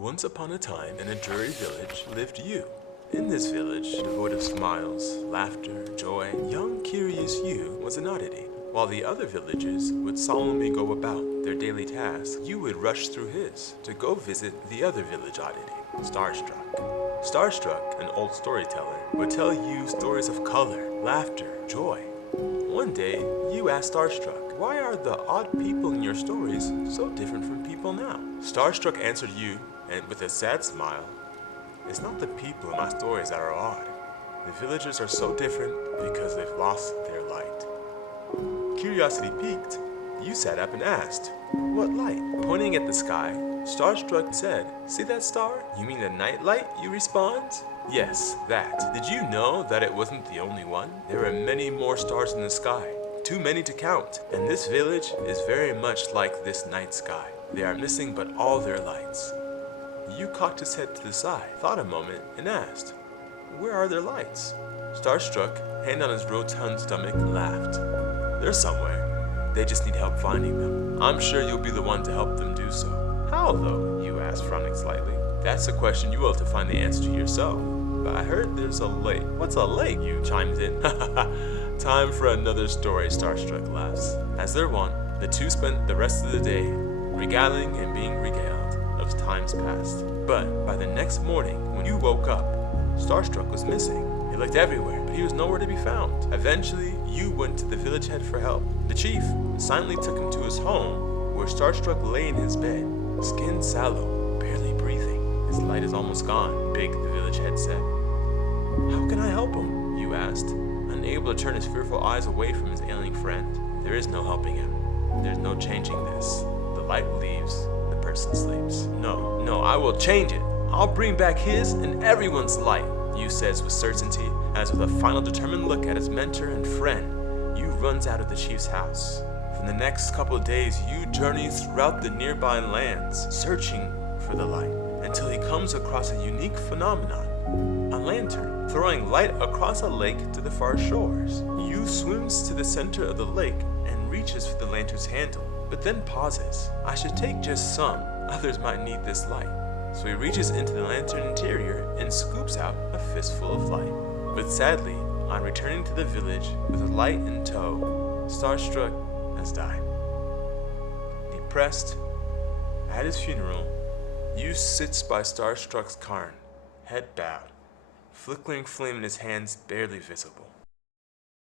Once upon a time, in a dreary village, lived you. In this village, devoid of smiles, laughter, joy, young curious you was an oddity. While the other villagers would solemnly go about their daily tasks, you would rush through his to go visit the other village oddity, Starstruck. Starstruck, an old storyteller, would tell you stories of color, laughter, joy. One day, you asked Starstruck, "Why are the odd people in your stories so different from people now?" Starstruck answered you, and with a sad smile, "It's not the people in my stories that are odd. The villagers are so different because they've lost their light." Curiosity piqued, you sat up and asked, "What light?" Pointing at the sky, Starstruck said, "See that star? You mean the Naitlyt?" You respond, "Yes, that. Did you know that it wasn't the only one? There are many more stars in the sky, too many to count, and this village is very much like this night sky. They are missing but all their lights." You cocked his head to the side, thought a moment, and asked, "Where are their lights?" Starstruck, hand on his rotund stomach, laughed. "They're somewhere. They just need help finding them. I'm sure you'll be the one to help them do so." "How, though?" you asked, frowning slightly. "That's a question you will have to find the answer to yourself. But I heard there's a lake." "What's a lake?" you chimed in. "Time for another story," Starstruck laughs. As their wont, the two spent the rest of the day regaling and being regaled of times past. But by the next morning, when you woke up, Starstruck was missing. He looked everywhere, but he was nowhere to be found. Eventually, you went to the village head for help. The chief silently took him to his home, where Starstruck lay in his bed, skin sallow, barely breathing. "His light is almost gone," Big, the village head said. "How can I help him?" you asked, unable to turn his fearful eyes away from his ailing friend. "There is no helping him. There's no changing this. The light leaves, the person sleeps." No, I will change it. I'll bring back his and everyone's light," you says with certainty, as with a final determined look at his mentor and friend, you runs out of the chief's house. For the next couple of days, you journey throughout the nearby lands, searching for the light, until he comes across a unique phenomenon, a lantern throwing light across a lake to the far shores. You swims to the center of the lake and reaches for the lantern's handle, but then pauses. "I should take just some, others might need this light." So he reaches into the lantern interior and scoops out a fistful of light. But sadly, on returning to the village with a light in tow, Starstruck has died. Depressed, at his funeral, you sits by Starstruck's cairn, head bowed, flickering flame in his hands barely visible.